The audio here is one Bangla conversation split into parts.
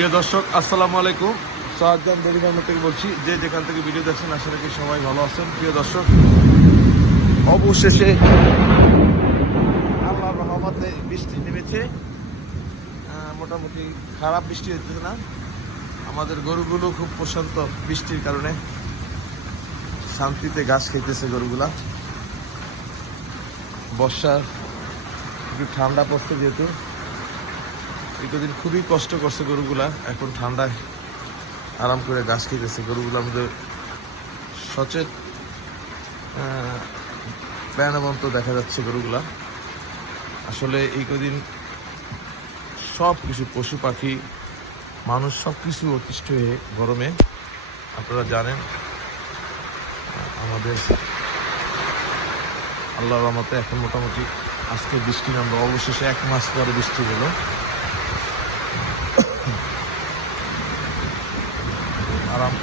প্রিয় দর্শক, আসসালামু আলাইকুম। সাজ্জাদ দেবী গ্রাম থেকে বলছি। যে যেখান থেকে ভিডিও দেখছেন আশা রাখি সবাই ভালো আছেন। প্রিয় দর্শক, অবশেষে আল্লাহর রহমতে বৃষ্টি নেমেছে। মোটামুটি খারাপ বৃষ্টি হচ্ছে না। আমাদের গরুগুলো খুব প্রশান্ত বৃষ্টির কারণে শান্তিতে ঘাস খেতেছে গরুগুলা। বর্ষার একটু ঠান্ডা পড়ছে, যেহেতু এই কদিন খুবই কষ্ট করছে গরুগুলা, এখন ঠান্ডায় আরাম করে ঘাস খেতেছে গরুগুলো। আমাদের সচেত প্রাণবন্ত দেখা যাচ্ছে গরুগুলা। আসলে এই কদিন সব কিছু পশু পাখি মানুষ সব কিছু অতিষ্ঠ হয়ে গরমে, আপনারা জানেন আমাদের আল্লাহর রহমতে এখন মোটামুটি আজকে বৃষ্টি নামলো। অবশেষে 1 মাস পরে বৃষ্টি হলো। আরাম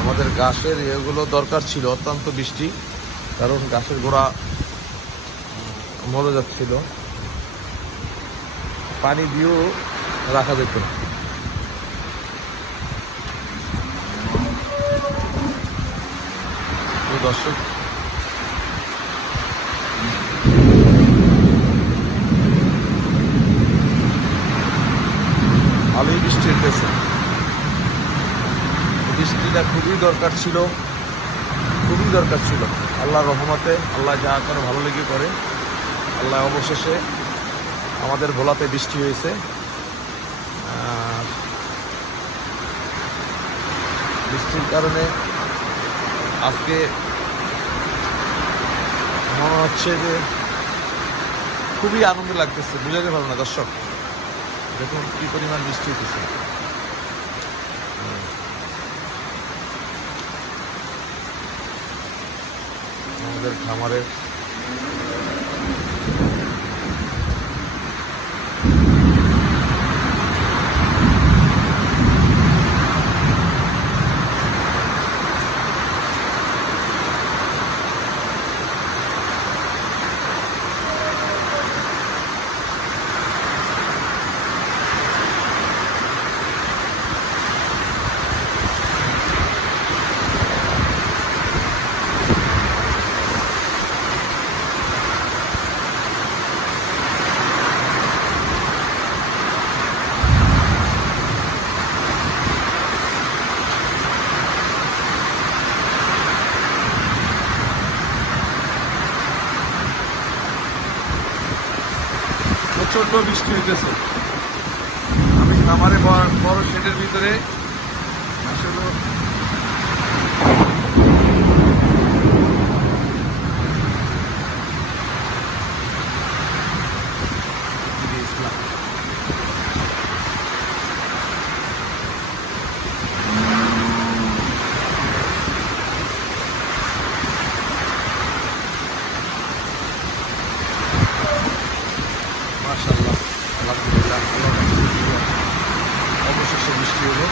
আমাদের ঘাসের এগুলো দরকার ছিল অত্যন্ত বৃষ্টি, কারণ ঘাসের গোড়া মরে যাচ্ছিল, পানি দিয়েও রাখা যেত না। দর্শক, ভালোই বৃষ্টি হতেছে। বৃষ্টিটা খুবই দরকার ছিল, খুবই দরকার ছিল। আল্লাহর রহমতে আল্লাহ যা করে ভালো লেগে করে। আল্লাহ অবশেষে আমাদের ভোলাতে বৃষ্টি হয়েছে। বৃষ্টির কারণে আজকে মনে হচ্ছে যে খুবই আনন্দ লাগতেছে, বুঝাতে পারবো না দর্শক। দেখুন কি পরিমাণ বৃষ্টি হতেছে। আমাদের খামারের প্রচন্ড বৃষ্টি হইতেছে। আমি খামারে বড় শেডের ভিতরে আসলে মাশাআল্লাহ, আলহামদুলিল্লাহ, অবশেষে বৃষ্টি হলো।